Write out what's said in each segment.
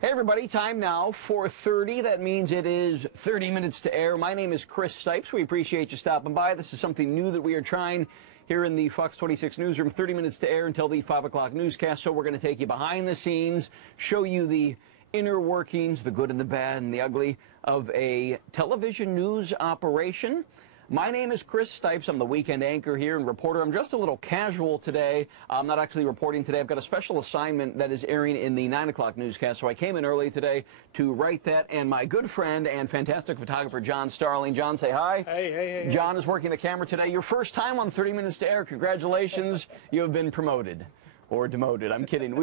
Hey everybody, time now for 30. That means it is 30 minutes to air. My name is Chris Stipes. We appreciate you stopping by. This is something new that we are trying here in the Fox 26 newsroom. 30 minutes to air until the 5 o'clock newscast. So we're going to take you behind the scenes, show you the inner workings, the good and the bad and the ugly of a television news operation. My name is Chris Stipes. I'm the weekend anchor here and reporter. I'm just a little casual today. I'm not actually reporting today. I've got a special assignment that is airing in the 9 o'clock newscast, so I came in early today to write that. And my good friend and fantastic photographer, John Starling. John, say hi. Hey. John is working the camera today. Your first time on 30 Minutes to Air. Congratulations. You have been promoted. Or demoted. I'm kidding.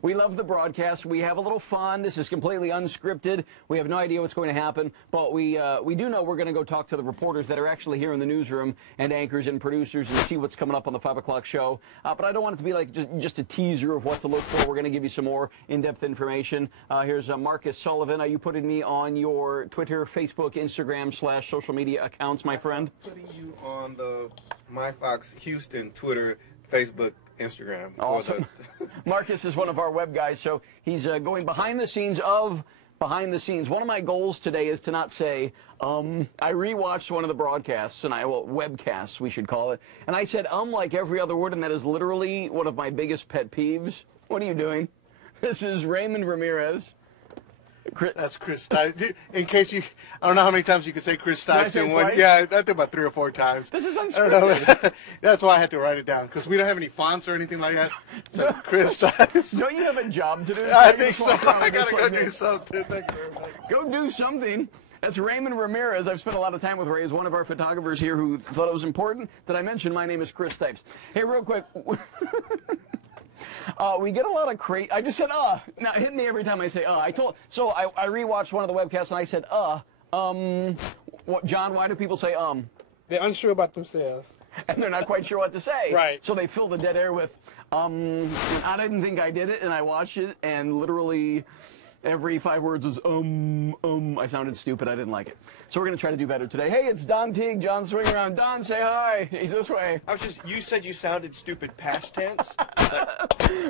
We love the broadcast. We have a little fun. This is completely unscripted. We have no idea what's going to happen, but we do know we're going to go talk to the reporters that are actually here in the newsroom and anchors and producers and see what's coming up on the 5 o'clock show. But I don't want it to be like just a teaser of what to look for. We're going to give you some more in-depth information. Here's Marcus Sullivan. Are you putting me on your Twitter, Facebook, Instagram / social media accounts, my friend? I'm putting you on the MyFox Houston Twitter, Facebook, Instagram. Awesome. Marcus is one of our web guys, so he's going behind the scenes of behind the scenes. One of my goals today is to not say, I rewatched one of the broadcasts, and webcasts, we should call it, and I said, like every other word, and that is literally one of my biggest pet peeves. What are you doing? This is Raymond Ramirez. That's Chris Stipes. In case you, I don't know how many times you can say Chris Stipes in one. Twice? Yeah, I think about 3 or 4 times. This is I don't know. unscripted. That's why I had to write it down, because we don't have any fonts or anything like that. So Chris Stipes. Don't you have a job to do? I think so. Just walk around I just gotta go like do this. something. Thank you very much. Go do something. That's Raymond Ramirez. I've spent a lot of time with Ray. He's one of our photographers here who thought it was important that I mention my name is Chris Stipes. Hey, real quick. We get a lot of I just said, Now, hit me every time I say, I rewatched one of the webcasts and I said, What, John, why do people say, They're unsure about themselves. And they're not quite sure what to say. Right. So they fill the dead air with, and I didn't think I did it, and I watched it, and literally every 5 words was, I sounded stupid. I didn't like it. So we're going to try to do better today. Hey, it's Don Teague. John, swing around. Don, say hi. He's this way. You said you sounded stupid past tense?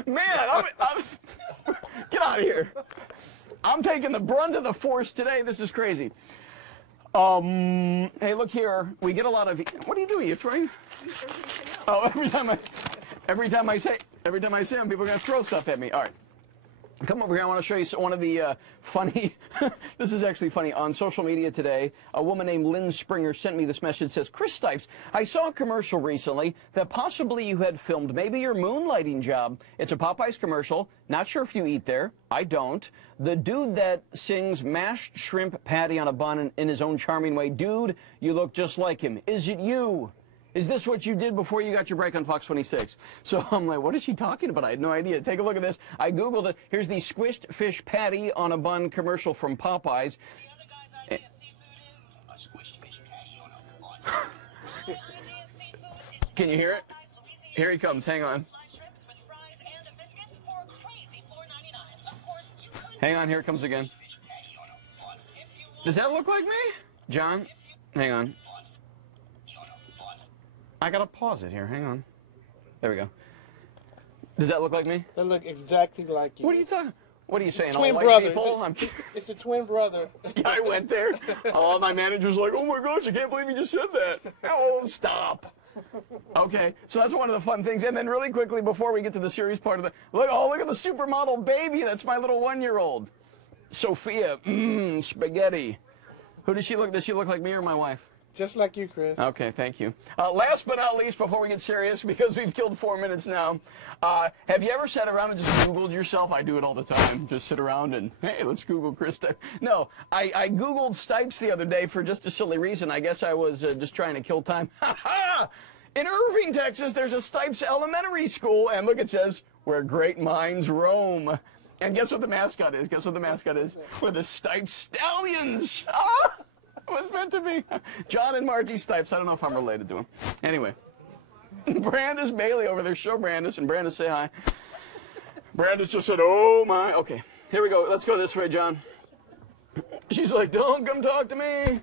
Man, I'm get out of here. I'm taking the brunt of the force today. This is crazy. Hey, look here. We get a lot of. What are you doing? You throwing? Oh, every time I say them, people are gonna throw stuff at me. All right. Come over here. I want to show you one of the funny. This is actually funny. On social media today, a woman named Lynn Springer sent me this message. It says, Chris Stipes, I saw a commercial recently that possibly you had filmed maybe your moonlighting job. It's a Popeyes commercial. Not sure if you eat there. I don't. The dude that sings mashed shrimp patty on a bun in his own charming way. Dude, you look just like him. Is it you? Is this what you did before you got your break on Fox 26? So I'm like, what is she talking about? I had no idea. Take a look at this. I Googled it. Here's the squished fish patty on a bun commercial from Popeyes. The other guy's idea of seafood is a squished fish patty on a bun. My idea of seafood is Can you hear it? Here he comes. Hang on. sliced shrimp with fries and a biscuit for a crazy $4.99. Of course, you could Hang on. Here it comes again. fish patty on a bun if you want. Does that look like me? John? Hang on. I gotta pause it here. Hang on. There we go. Does that look like me? They look exactly like you. What are you talking? What are you saying? twin all white brothers. people? It's a twin brother. I went there. All my managers like, oh my gosh, I can't believe you just said that. Oh, stop. Okay, so that's one of the fun things. And then really quickly, before we get to the serious part of the, look at the supermodel baby. That's my little 1-year-old. Sophia, spaghetti. Who does she look? Does she look like me or my wife? Just like you, Chris. Okay, thank you. Last but not least, before we get serious, because we've killed 4 minutes now, have you ever sat around and just Googled yourself? I do it all the time. Just sit around and, hey, let's Google Chris Stipes. No, I Googled Stipes the other day for just a silly reason. I guess I was just trying to kill time. In Irving, Texas, there's a Stipes Elementary School, and look, it says, where great minds roam. And guess what the mascot is? Guess what the mascot is? We're the Stipes Stallions. It was meant to be. John and Margie Stipes. I don't know if I'm related to him. Anyway. Brandis Bailey over there. Show Brandis. And Brandis, say hi. Brandis just said, oh my. Okay. Here we go. Let's go this way, John. She's like, don't come talk to me.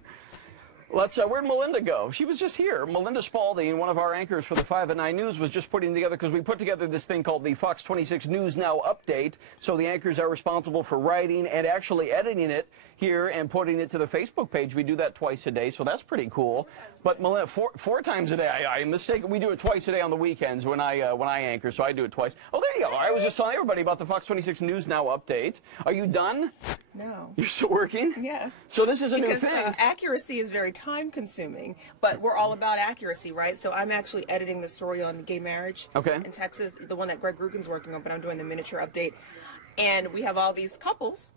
Where'd Melinda go? She was just here. Melinda Spalding, one of our anchors for the 5 at 9 News, was just putting together, because we put together this thing called the Fox 26 News Now Update. So the anchors are responsible for writing and actually editing it here and putting it to the Facebook page. We do that twice a day, so that's pretty cool. But Melinda, four times a day. I'm mistaken. We do it twice a day on the weekends when I anchor, so I do it twice. Oh, there you go. I was just telling everybody about the Fox 26 News Now Update. Are you done? No. You're still working? Yes. So this is a new thing. Accuracy is very time consuming, but we're all about accuracy, right? So I'm actually editing the story on gay marriage in Texas, the one that Greg Rugen's working on, but I'm doing the miniature update. And we have all these couples,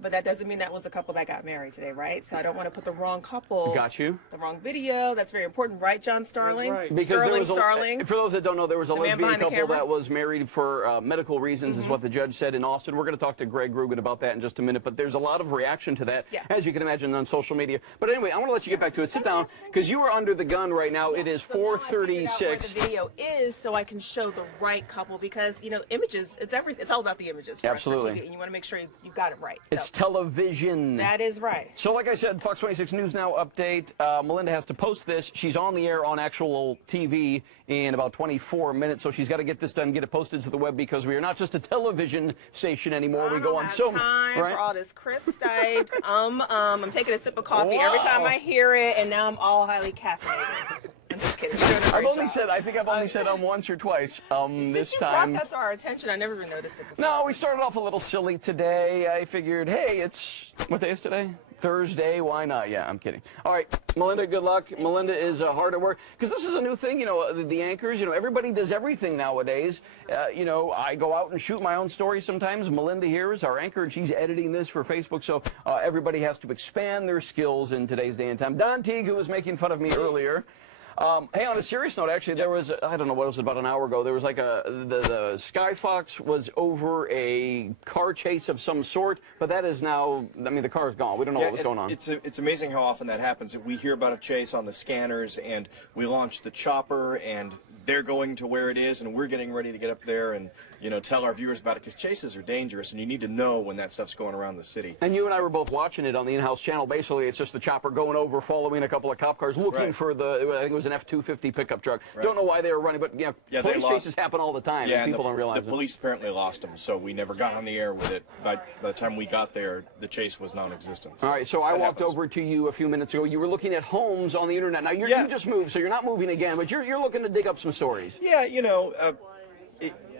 but that doesn't mean that was a couple that got married today, right? So I don't want to put the wrong couple. Got you. The wrong video. That's very important, right, John Starling? That's right. Because Starling. For those that don't know, there was a lesbian couple camera. that was married for medical reasons, is what the judge said in Austin. We're going to talk to Greg Rugen about that in just a minute, but there's a lot of reaction to that, as you can imagine, on social media. But anyway, I want to let you get back to it. Sit down, because you are under the gun right now. It is 4:36. Where the video is, so I can show the right couple, because, you know, images, it's everything. It's all about the images. Absolutely. TV, and you want to make sure you got it right. It's television. That is right. So like I said, Fox 26 News Now Update. Melinda has to post this. She's on the air on actual TV in about 24 minutes, so she's got to get this done, get it posted to the web, because we are not just a television station anymore. We go on so much. Time for all this Chris Stipes. I'm taking a sip of coffee every time I hear it, and now I'm all highly caffeinated. I'm just kidding. You're doing a great job. I think I've only said once or twice. This you time. brought that to our attention. I never even noticed it before. No, we started off a little silly today. I figured, hey, it's, what day is today? Thursday, why not? Yeah, I'm kidding. All right, Melinda, good luck. Melinda is hard at work, because this is a new thing, you know, the anchors, you know, everybody does everything nowadays. You know, I go out and shoot my own stories sometimes. Melinda here is our anchor, and she's editing this for Facebook, so everybody has to expand their skills in today's day and time. Don Teague, who was making fun of me earlier. Hey, on a serious note, actually, there was, I don't know, what was it, about an hour ago, there was like the Skyfox was over a car chase of some sort, but that is now, I mean, the car's gone. We don't know what was going on. It's amazing how often that happens. We hear about a chase on the scanners, and we launch the chopper, and they're going to where it is, and we're getting ready to get up there and, you know, tell our viewers about it, because chases are dangerous, and you need to know when that stuff's going around the city. And you and I were both watching it on the in-house channel. Basically, it's just the chopper going over, following a couple of cop cars, looking for the, I think it was an F-250 pickup truck. Don't know why they were running, but, you know, police chases happen all the time, and people don't realize the police apparently lost them, so we never got on the air with it. By the time we got there, the chase was non-existent. All right, so I walked over to you a few minutes ago. You were looking at homes on the internet. Now, you just moved, so you're not moving again, but you're looking to dig up some stories. Yeah, you know,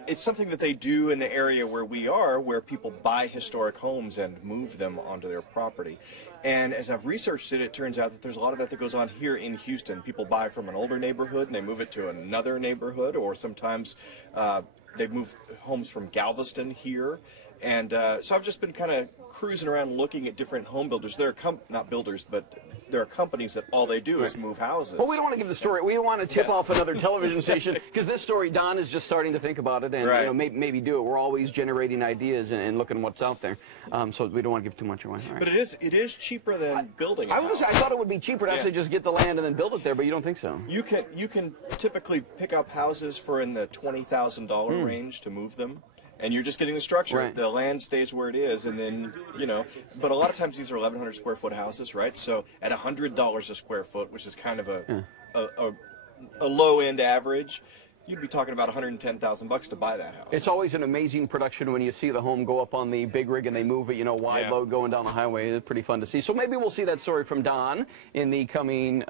it's something that they do in the area where we are, where people buy historic homes and move them onto their property. And as I've researched it, it turns out that there's a lot of that goes on here in Houston. People buy from an older neighborhood and they move it to another neighborhood, or sometimes they move homes from Galveston here. And so I've just been kind of cruising around looking at different home builders. There are not builders, but there are companies that all they do is move houses. Well, we don't want to give the story. We want to tip off another television station, because this story, Don is just starting to think about it and you know, maybe do it. We're always generating ideas and looking what's out there, so we don't want to give too much away. Right. But it is cheaper than building a house. I thought it would be cheaper to actually just get the land and then build it there, but you don't think so? You can typically pick up houses for in the $20,000 range to move them. And you're just getting the structure. Right. The land stays where it is, and then, you know, but a lot of times these are 1,100 square foot houses, right? So at $100 a square foot, which is kind of a low end average, you'd be talking about $110,000 to buy that house. It's always an amazing production when you see the home go up on the big rig and they move it, you know, wide load going down the highway. It's pretty fun to see. So maybe we'll see that story from Don in the coming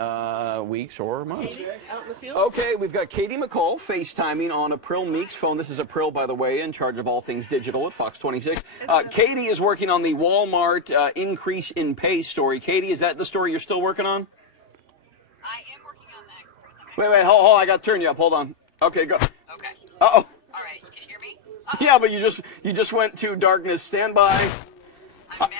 weeks or months. Katie, out in the field? Okay, we've got Katie McCall FaceTiming on April Meek's phone. This is April, by the way, in charge of all things digital at Fox 26. Katie is working on the Walmart increase in pay story. Katie, is that the story you're still working on? I am working on that. Wait, hold on. I got to turn you up. Hold on. Okay, go. Okay. Uh-oh. All right, you can hear me? Yeah, but you just went to darkness. Stand by.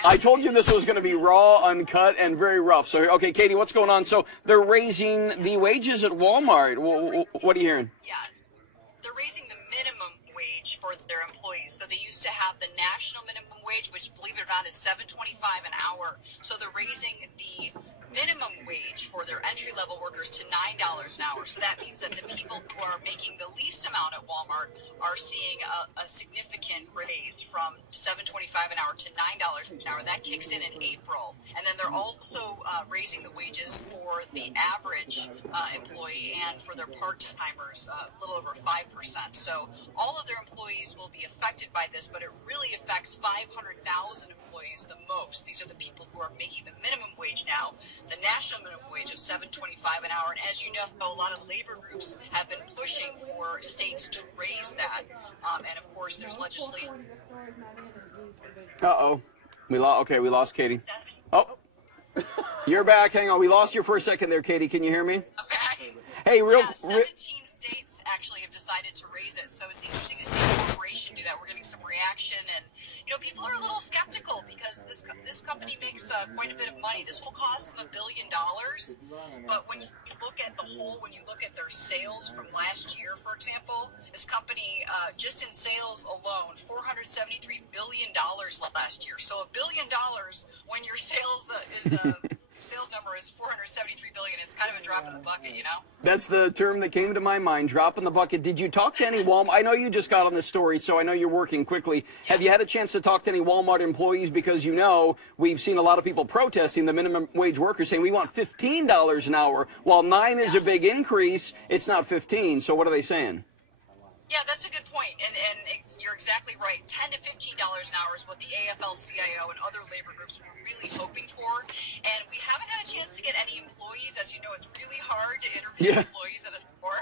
I told you this was going to be raw, uncut, and very rough. So, okay, Katie, what's going on? So they're raising the wages at Walmart. What are you hearing? Yeah, they're raising the minimum wage for their employees. So they used to have the national minimum wage, which, believe it or not, is $7.25 an hour. So they're raising the minimum wage for their entry-level workers to $9 an hour. So that means that the people who are making the least amount at Walmart are seeing a significant raise from $7.25 an hour to $9 an hour. That kicks in April. And then they're also raising the wages for the average employee and for their part-timers a little over 5%. So all of their employees will be affected by this, but it really affects 500,000 employees the most. These are the people who are making the minimum wage now, the national minimum wage of $7.25 an hour. And as you know, a lot of labor groups have been pushing for states to raise that. And of course, there's legislation. Uh-oh. We lost Katie. Oh, you're back. Hang on. We lost you for a second there, Katie. Can you hear me? Okay. Hey, 17 states actually have decided to raise it, so it's interesting to see a corporation do that. We're getting some reaction, and people are a little skeptical because this company makes quite a bit of money. This will cost them $1 billion, but when you look at the whole, when you look at their sales from last year, for example, this company just in sales alone, $473 billion last year. So $1 billion when your sales sales number is $473 billion. It's kind of a drop in the bucket, That's the term that came to my mind, drop in the bucket. Did you talk to any Walmart? I know you just got on this story, so I know you're working quickly. Yeah. Have you had a chance to talk to any Walmart employees? Because we've seen a lot of people protesting, the minimum wage workers saying we want $15 an hour. While 9 is a big increase, it's not 15. So what are they saying? Yeah, that's a good point, and you're exactly right. $10 to $15 an hour is what the AFL-CIO and other labor groups were really hoping for, and we haven't had a chance to get any employees. As you know, it's really hard to interview employees at a store.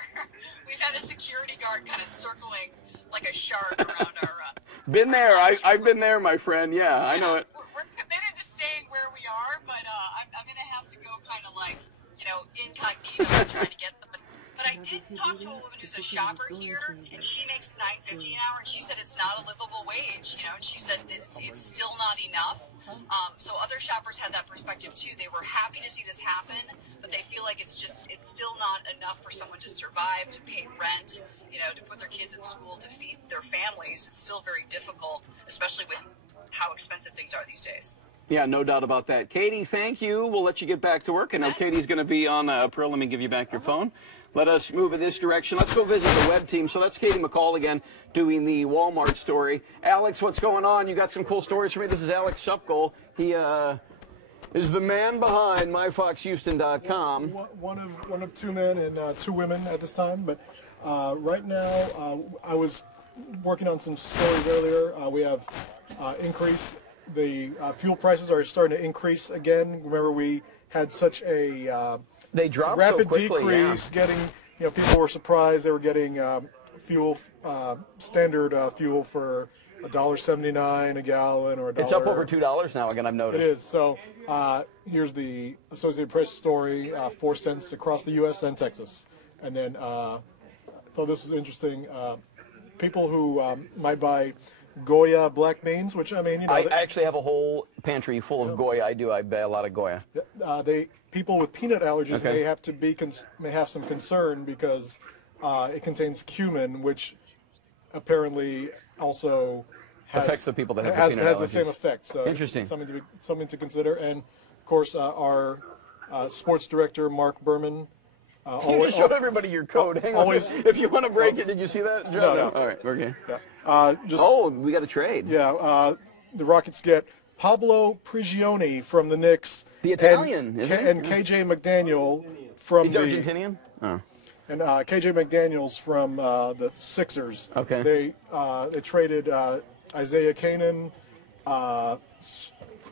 We've had a security guard kind of circling like a shark around our... Been there. I've been there, my friend. Yeah, I know it. We're committed to staying where we are, but I'm going to have to go kind of like, incognito and try to get somebody. But I did talk to a woman who's a shopper here, and she makes $9.50 an hour, and she said it's not a livable wage, and she said it's still not enough. So other shoppers had that perspective too. They were happy to see this happen, but they feel like it's still not enough for someone to survive, to pay rent, to put their kids in school, to feed their families. It's still very difficult, especially with how expensive things are these days. Yeah, no doubt about that. Katie, thank you. We'll let you get back to work. I know Katie's going to be on April. Let me give you back your phone. Let us move in this direction. Let's go visit the web team. So that's Katie McCall again doing the Walmart story. Alex, what's going on? You got some cool stories for me. This is Alex Supkol. He is the man behind MyFoxHouston.com. One of two men and two women at this time. But right now, I was working on some stories earlier. We have increase. The fuel prices are starting to increase again. Remember, we had such a they dropped rapid so quickly, decrease. Getting, people were surprised they were getting fuel, standard fuel for $1.79 a gallon or $1. It's up over $2 now. Again, I've noticed. It is. So here's the Associated Press story: 4 cents across the U.S. and Texas. And then I thought this was interesting. People who might buy Goya black beans, which I actually have a whole pantry full of Goya. I buy a lot of Goya. People with peanut allergies may have some concern because it contains cumin, which apparently also affects the people that have peanut allergies. Has the same effect. So interesting. Something to consider. And of course, our sports director Mark Berman. You just showed everybody your code. Hang on. If you want to break it, did you see that? No. All right, okay. Yeah. We got a trade. Yeah. The Rockets get Pablo Prigioni from the Knicks. The Italian, and KJ McDaniel from He's Argentinian? Oh. And KJ McDaniels from the Sixers. Okay. They traded Isaiah Kanan,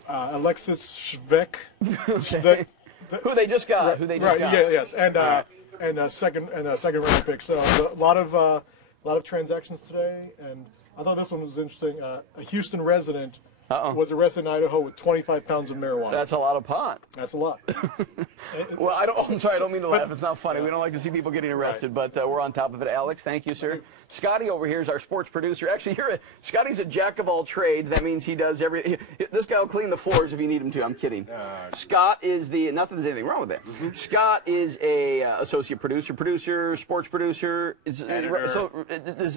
Alexis Shvek. Okay. Who they just got. Yeah, yes. And a second round pick. So a lot of transactions today, and I thought this one was interesting. A Houston resident was arrested in Idaho with 25 pounds of marijuana. That's a lot of pot. That's a lot. Well, I'm sorry, I don't mean to laugh. It's not funny. We don't like to see people getting arrested, but we're on top of it. Alex, thank you, sir. Scotty over here is our sports producer. Actually, Scotty's a jack of all trades. That means he does everything. This guy will clean the floors if you need him to. I'm kidding. Scott is not that there's anything wrong with that. Scott is a associate producer, sports producer. Is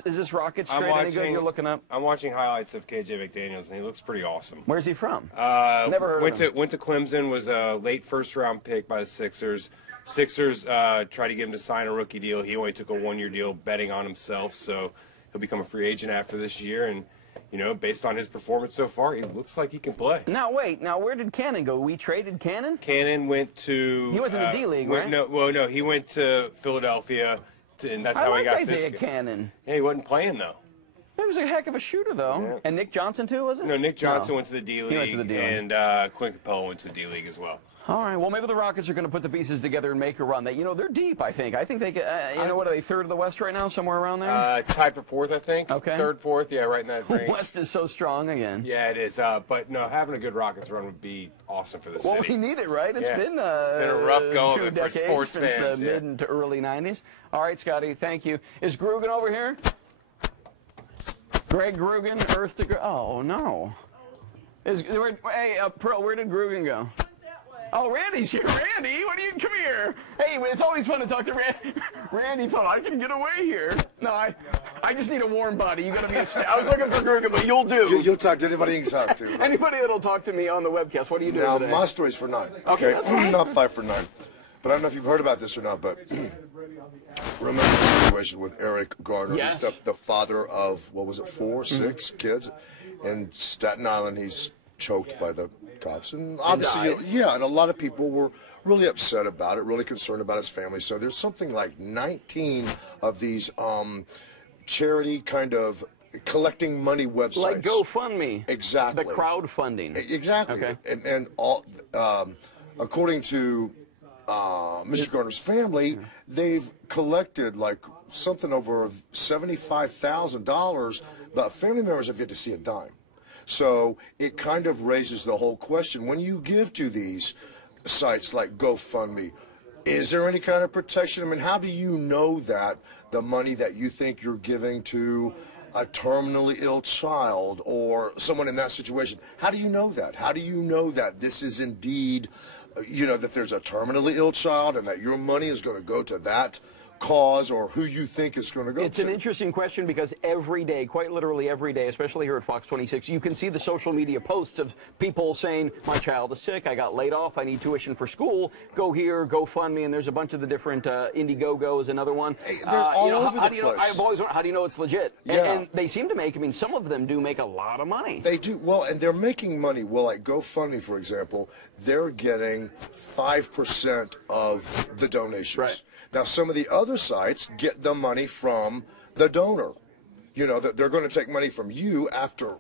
this Rockets trade any good you're looking up? I'm watching highlights of KJ McDaniels, and he looks pretty awesome. Where's he from? Never heard of him. Went to Clemson, was a late first-round pick by the Sixers. Sixers tried to get him to sign a rookie deal. He only took a one-year deal, betting on himself, so he'll become a free agent after this year, and you know, based on his performance so far, he looks like he can play. Now, wait. Now, where did Cannon go? We traded Cannon? Cannon went to... He went to the D-League, right? No, he went to Philadelphia, and that's how he got this. Isaiah Cannon. Yeah, he wasn't playing, though. He was a heck of a shooter, though. Yeah. And Nick Johnson, too, was it? No, Nick Johnson went to the D-League, he went to the D-League. And Clint Capella went to the D-League as well. All right. Well, maybe the Rockets are going to put the pieces together and make a run. You know, they're deep, I think. I think they could, you know, what are they, third of the West right now, somewhere around there? Tied for fourth, I think. Okay. Third, fourth, yeah, right in that range. West is so strong again. Yeah, it is. But, no, having a good Rockets run would be awesome for the city. Well, we need it, right? It's been a rough go of it for sports since fans. The mid to early 90s. All right, Scotty, thank you. Is Grugan over here? Greg Grugan, Earth to... Oh, no. Hey, Pearl, where did Grugan go? Oh, Randy's here. Randy, what do you... Come here. Hey, it's always fun to talk to Randy. Randy thought I can get away here. No, I just need a warm body. You got to be a... I was looking for Grugan, but you'll do. You'll talk to anybody you can talk to. Anybody that'll talk to me on the webcast. What are you doing now, today? My story's for 9. Okay, that's fine. Not 5 for 9. But I don't know if you've heard about this or not, but remember the situation with Eric Garner? Yes. He's the father of, what was it, 4, 6 kids in Staten Island. He's choked by the cops. And obviously, and a lot of people were really upset about it, really concerned about his family. So there's something like 19 of these charity kind of collecting money websites. Like GoFundMe. Exactly. The crowdfunding. Exactly. Okay. And all, according to Mr. Garner's family, they've collected like something over $75,000, but family members have yet to see a dime. So it kind of raises the whole question. When you give to these sites like GoFundMe, is there any kind of protection? I mean, how do you know that the money that you think you're giving to a terminally ill child or someone in that situation, how do you know that? How do you know that this is indeed, you know, that there's a terminally ill child and that your money is going to go to that cause or who you think is going to go to? It's an interesting question because every day, quite literally every day, especially here at Fox 26, you can see the social media posts of people saying, my child is sick, I got laid off, I need tuition for school, go here, GoFundMe, and there's a bunch of the different Indiegogo is another one. Hey, they're all over the place. I've always wondered, how do you know it's legit? Yeah. And they seem to make, I mean, some of them do make a lot of money. They do. Well, and they're making money. Well, like GoFundMe, for example, they're getting 5% of the donations. Right. Now, some of the other sites get the money from the donor. You know, that they're going to take money from you after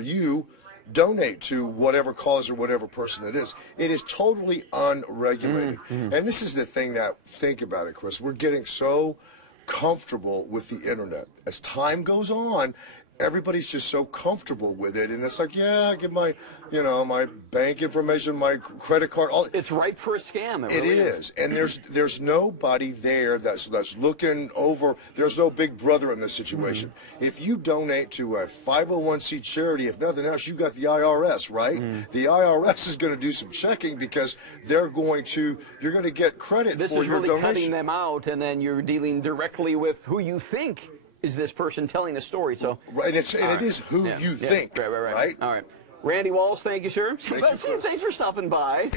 you donate to whatever cause or whatever person it is. It is totally unregulated. And this is the thing that, think about it, Chris, we're getting so comfortable with the internet. As time goes on, everybody's just so comfortable with it, and it's like, yeah, I give my, you know, my bank information, my credit card. All. It's ripe for a scam. It really is, and there's nobody there that's looking over. There's no big brother in this situation. If you donate to a 501c charity, if nothing else, you got the IRS, right? The IRS is going to do some checking because you're going to get credit this for is your really donation. cutting them out, and then you're dealing directly with who you think is this person telling a story. So right, and it is who you think, right? All right. Randy Walls, thank you, sir. Thank you, thanks for stopping by.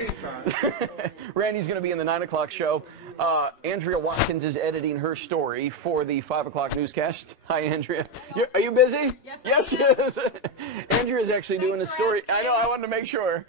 Randy's going to be in the 9 o'clock show. Andrea Watkins is editing her story for the 5 o'clock newscast. Hi, Andrea. Are you busy? Yes, she is. Andrea's actually doing the story. I know, I wanted to make sure.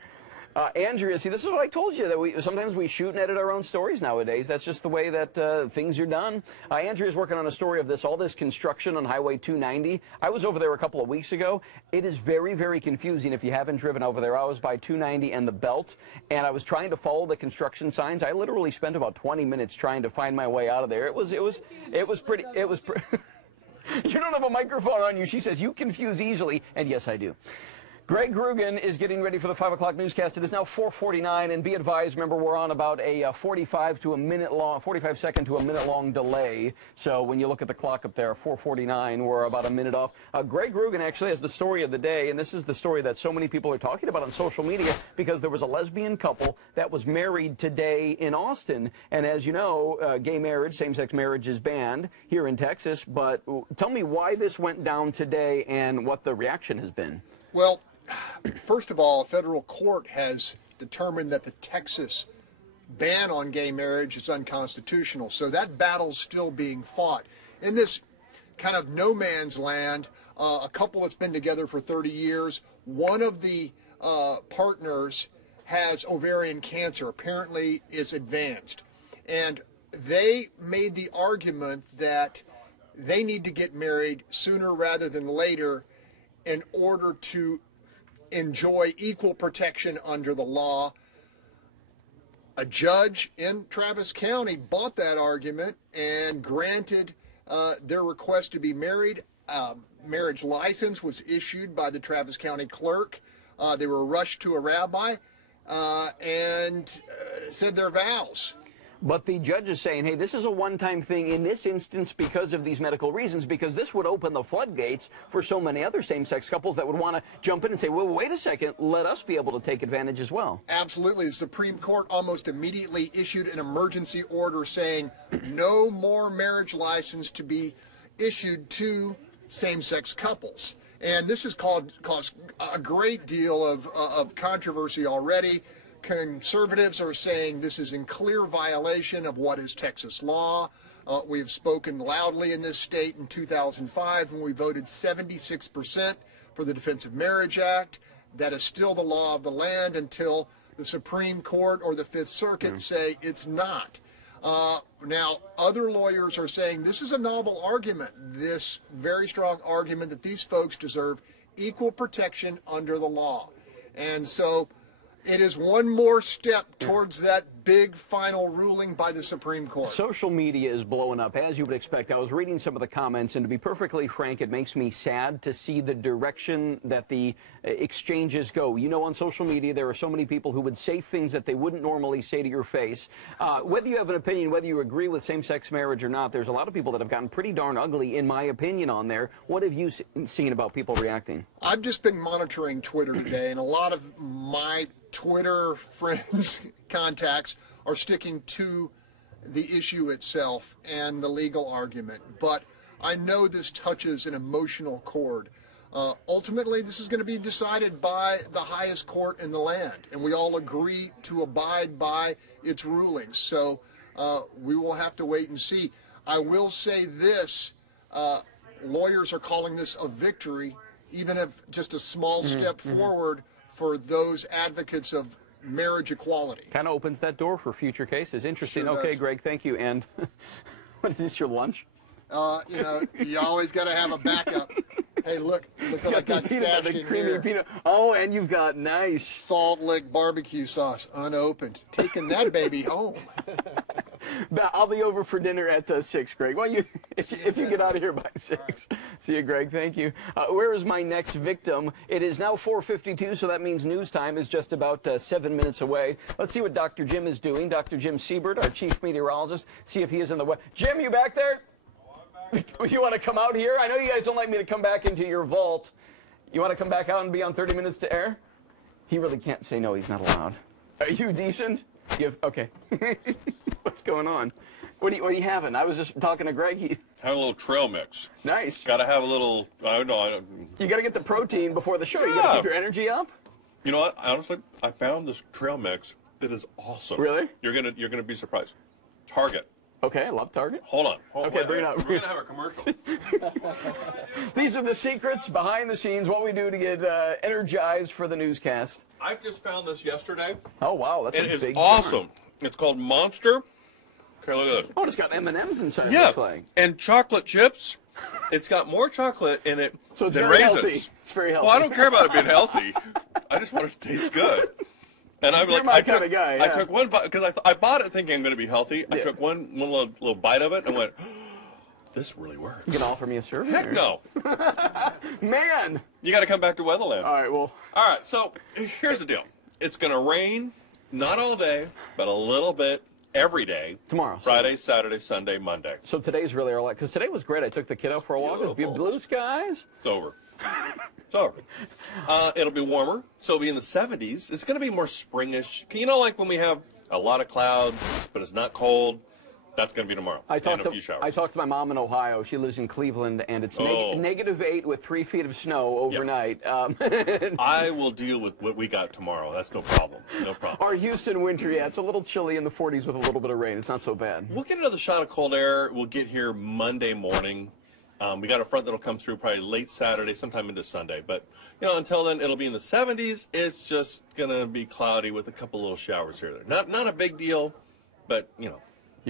Andrea, see, this is what I told you, that sometimes we shoot and edit our own stories nowadays. That's just the way that things are done. Andrea's working on a story of all this construction on Highway 290. I was over there a couple of weeks ago. It is very, very confusing if you haven't driven over there. I was by 290 and the Belt, and I was trying to follow the construction signs. I literally spent about 20 minutes trying to find my way out of there. It was pretty. You don't have a microphone on you. She says, you confuse easily, and yes, I do. Greg Grugan is getting ready for the 5 o'clock newscast. It is now 4:49, and be advised, remember, we're on about a 45 second to a minute long delay. So when you look at the clock up there, 4:49, we're about a minute off. Greg Grugan actually has the story of the day, and this is the story that so many people are talking about on social media because there was a lesbian couple that was married today in Austin. And as you know, gay marriage, same-sex marriage is banned here in Texas. But tell me why this went down today and what the reaction has been. Well, first of all, a federal court has determined that the Texas ban on gay marriage is unconstitutional. So that battle's still being fought. In this kind of no man's land, a couple that's been together for 30 years, one of the partners has ovarian cancer, apparently is advanced. And they made the argument that they need to get married sooner rather than later in order to enjoy equal protection under the law. A judge in Travis County bought that argument and granted their request to be married. Marriage license was issued by the Travis County clerk. They were rushed to a rabbi and said their vows. But the judge is saying, hey, this is a one-time thing in this instance because of these medical reasons, because this would open the floodgates for so many other same-sex couples that would want to jump in and say, well, wait a second, let us be able to take advantage as well. Absolutely. The Supreme Court almost immediately issued an emergency order saying no more marriage license to be issued to same-sex couples. And this has caused a great deal of controversy already. Conservatives are saying this is in clear violation of what is Texas law. We have spoken loudly in this state in 2005 when we voted 76% for the Defense of Marriage Act. That is still the law of the land until the Supreme Court or the Fifth Circuit say it's not. Now, other lawyers are saying this is a novel argument, this very strong argument that these folks deserve equal protection under the law. And so it is one more step towards that big final ruling by the Supreme Court. Social media is blowing up, as you would expect. I was reading some of the comments, and to be perfectly frank, it makes me sad to see the direction that the exchanges go. You know, on social media, there are so many people who would say things that they wouldn't normally say to your face. Whether you have an opinion, whether you agree with same-sex marriage or not, there's a lot of people that have gotten pretty darn ugly, in my opinion, on there. What have you seen about people reacting? I've just been monitoring Twitter today, and a lot of my Twitter friends, contacts, are sticking to the issue itself and the legal argument. But I know this touches an emotional chord. Ultimately, this is going to be decided by the highest court in the land, and we all agree to abide by its rulings. So we will have to wait and see. I will say this, lawyers are calling this a victory, even if just a small step forward for those advocates of marriage equality. Kind of opens that door for future cases. Interesting. Sure okay, does. Greg, thank you. And what is this, your lunch? You know, you always got to have a backup. Hey, look what I got stashed in here. Peanut. Oh, and you've got nice Salt Lick barbecue sauce, unopened. Taking that baby home. I'll be over for dinner at 6, Greg. Well, if you get out of here by 6. See you, Greg. Thank you. Where is my next victim? It is now 4:52, so that means news time is just about 7 minutes away. Let's see what Dr. Jim is doing. Dr. Jim Siebert, our chief meteorologist. See if he is in the way. Jim, you back there? You want to come out here? I know you guys don't like me to come back into your vault. You want to come back out and be on 30 Minutes to Air? He really can't say no. He's not allowed. Are you decent? Okay. What's going on? What are you having? I was just talking to Greg. Have a little trail mix. Nice. Got to have a little. I don't know. You got to get the protein before the show. You got to keep your energy up. You know what? Honestly, I found this trail mix. It is awesome. Really? You're gonna be surprised. Target. Okay, I love Target. Hold on. Okay, bring it up. We're gonna have a commercial. These are the secrets behind the scenes. What we do to get energized for the newscast. I just found this yesterday. Oh wow, that's a big. It is awesome. It's called Monster. Okay, look at this. Oh, it's got M&Ms inside. Yeah, like. And chocolate chips. It's got more chocolate in it so it's than very raisins. Healthy. It's very healthy. Well, I don't care about it being healthy. I just want it to taste good. And I'm You're like, my kind of guy. Yeah. I took one bite because I bought it thinking I'm going to be healthy. I took one little bite of it and went, this really works. You can offer me a service? Heck no. Man. You got to come back to Weatherland. All right, well. All right, so here's the deal. It's going to rain, not all day, but a little bit every day. Tomorrow. Friday, Saturday, Sunday, Monday. So today's really our luck, because today was great. I took the kid out for a walk. It was blue skies. It's over. It's over. It'll be warmer, so it'll be in the 70s. It's going to be more springish. You know, like when we have a lot of clouds, but it's not cold. That's going to be tomorrow. I and a few showers. I talked to my mom in Ohio. She lives in Cleveland, and it's -8 with 3 feet of snow overnight. Yep. I will deal with what we got tomorrow. That's no problem. No problem. Our Houston winter, yeah, it's a little chilly in the 40s with a little bit of rain. It's not so bad. We'll get another shot of cold air. We'll get here Monday morning. We got a front that'll come through probably late Saturday, sometime into Sunday. But, you know, until then, it'll be in the 70s. It's just going to be cloudy with a couple little showers here or there. Not a big deal, but, you know.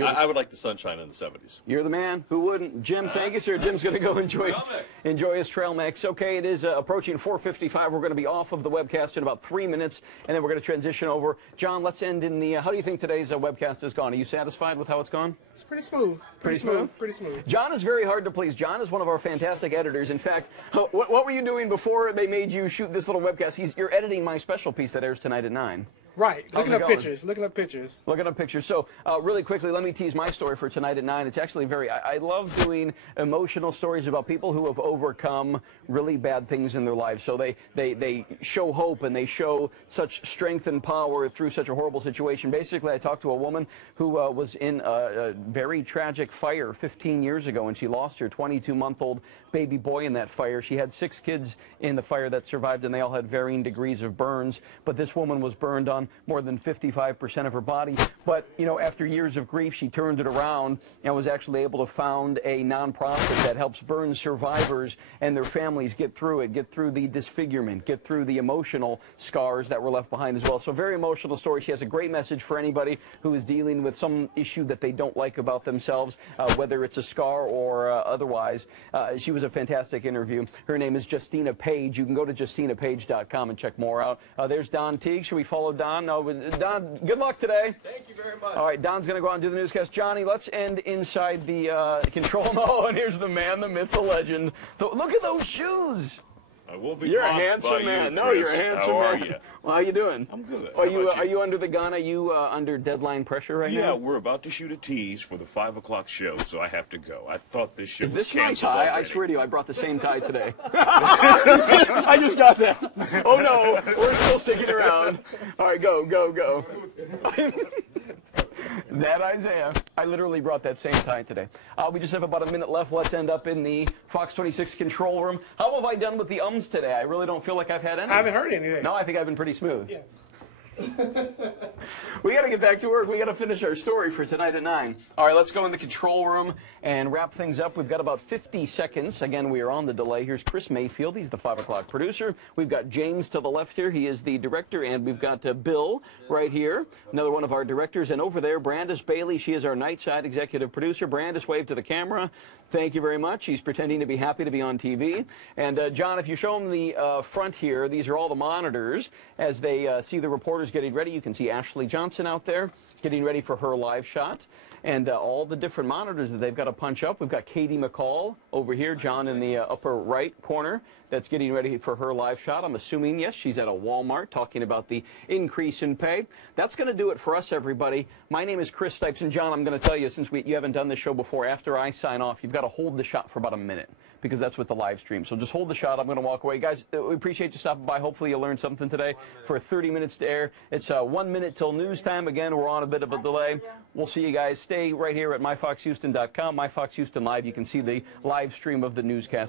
I would like the sunshine in the 70s. You're the man. Who wouldn't? Jim, thank you, sir. Jim's going to go enjoy his trail mix. Okay, it is approaching 4:55. We're going to be off of the webcast in about 3 minutes, and then we're going to transition over. John, let's end in the. How do you think today's webcast has gone? Are you satisfied with how it's gone? It's pretty smooth. Pretty smooth. John is very hard to please. John is one of our fantastic editors. In fact, what were you doing before they made you shoot this little webcast? You're editing my special piece that airs tonight at 9. Right. Looking up pictures. Looking up pictures. So really quickly, let me tease my story for tonight at 9. It's actually I love doing emotional stories about people who have overcome really bad things in their lives. So they show hope and they show such strength and power through such a horrible situation. Basically, I talked to a woman who was in a very tragic fire 15 years ago, and she lost her 22-month-old baby boy in that fire. She had 6 kids in the fire that survived, and they all had varying degrees of burns. But this woman was burned on more than 55% of her body. But, you know, after years of grief, she turned it around and was actually able to found a nonprofit that helps burn survivors and their families get through it, get through the disfigurement, get through the emotional scars that were left behind as well. So very emotional story. She has a great message for anybody who is dealing with some issue that they don't like about themselves, whether it's a scar or otherwise. She was a fantastic interview. Her name is Justina Page. You can go to justinapage.com and check more out. There's Don Teague. Should we follow Don? No, Don, good luck today. Thank you very much. All right, Don's going to go out and do the newscast. Johnny, let's end inside the control. Oh, and here's the man, the myth, the legend. Look at those shoes. I will be. You're a handsome man. No, you're a handsome man. How are you? Well, how you doing? I'm good. Are you under the gun? Are you under deadline pressure right now? Yeah, we're about to shoot a tease for the 5 o'clock show, so I have to go. I thought this show was canceled. Is this my tie? Already. I swear to you, I brought the same tie today. I just got that. Oh no, we're still sticking around. All right, go. That Isaiah. I literally brought that same tie today. We just have about a minute left. Let's end up in the Fox 26 control room. How have I done with the ums today? I really don't feel like I've had any. I haven't heard anything. No, I think I've been pretty smooth. Yeah. We got to get back to work. We got to finish our story for tonight at 9. All right, let's go in the control room and wrap things up. We've got about 50 seconds. Again, we are on the delay. Here's Chris Mayfield. He's the 5 o'clock producer. We've got James to the left here. He is the director. And we've got Bill right here, another one of our directors. And over there, Brandis Bailey. She is our nightside executive producer. Brandis, wave to the camera. Thank you very much. He's pretending to be happy to be on TV. And, John, if you show him the front here, these are all the monitors as they see the reporters getting ready. You can see Ashley Johnson out there getting ready for her live shot. And all the different monitors that they've got to punch up. We've got Katie McCall over here, John in the upper right corner, that's getting ready for her live shot. I'm assuming, yes, she's at a Walmart talking about the increase in pay. That's going to do it for us, everybody. My name is Chris Stipes. And, John, I'm going to tell you, since you haven't done this show before, after I sign off, you've got to hold the shot for about a minute because that's with the live stream. So just hold the shot. I'm going to walk away. Guys, we appreciate you stopping by. Hopefully you learned something today. For 30 minutes to air, it's 1 minute till news time. Again, we're on a bit of a delay. We'll see you guys. Stay right here at myfoxhouston.com, MyFox Houston Live. You can see the live stream of the newscast.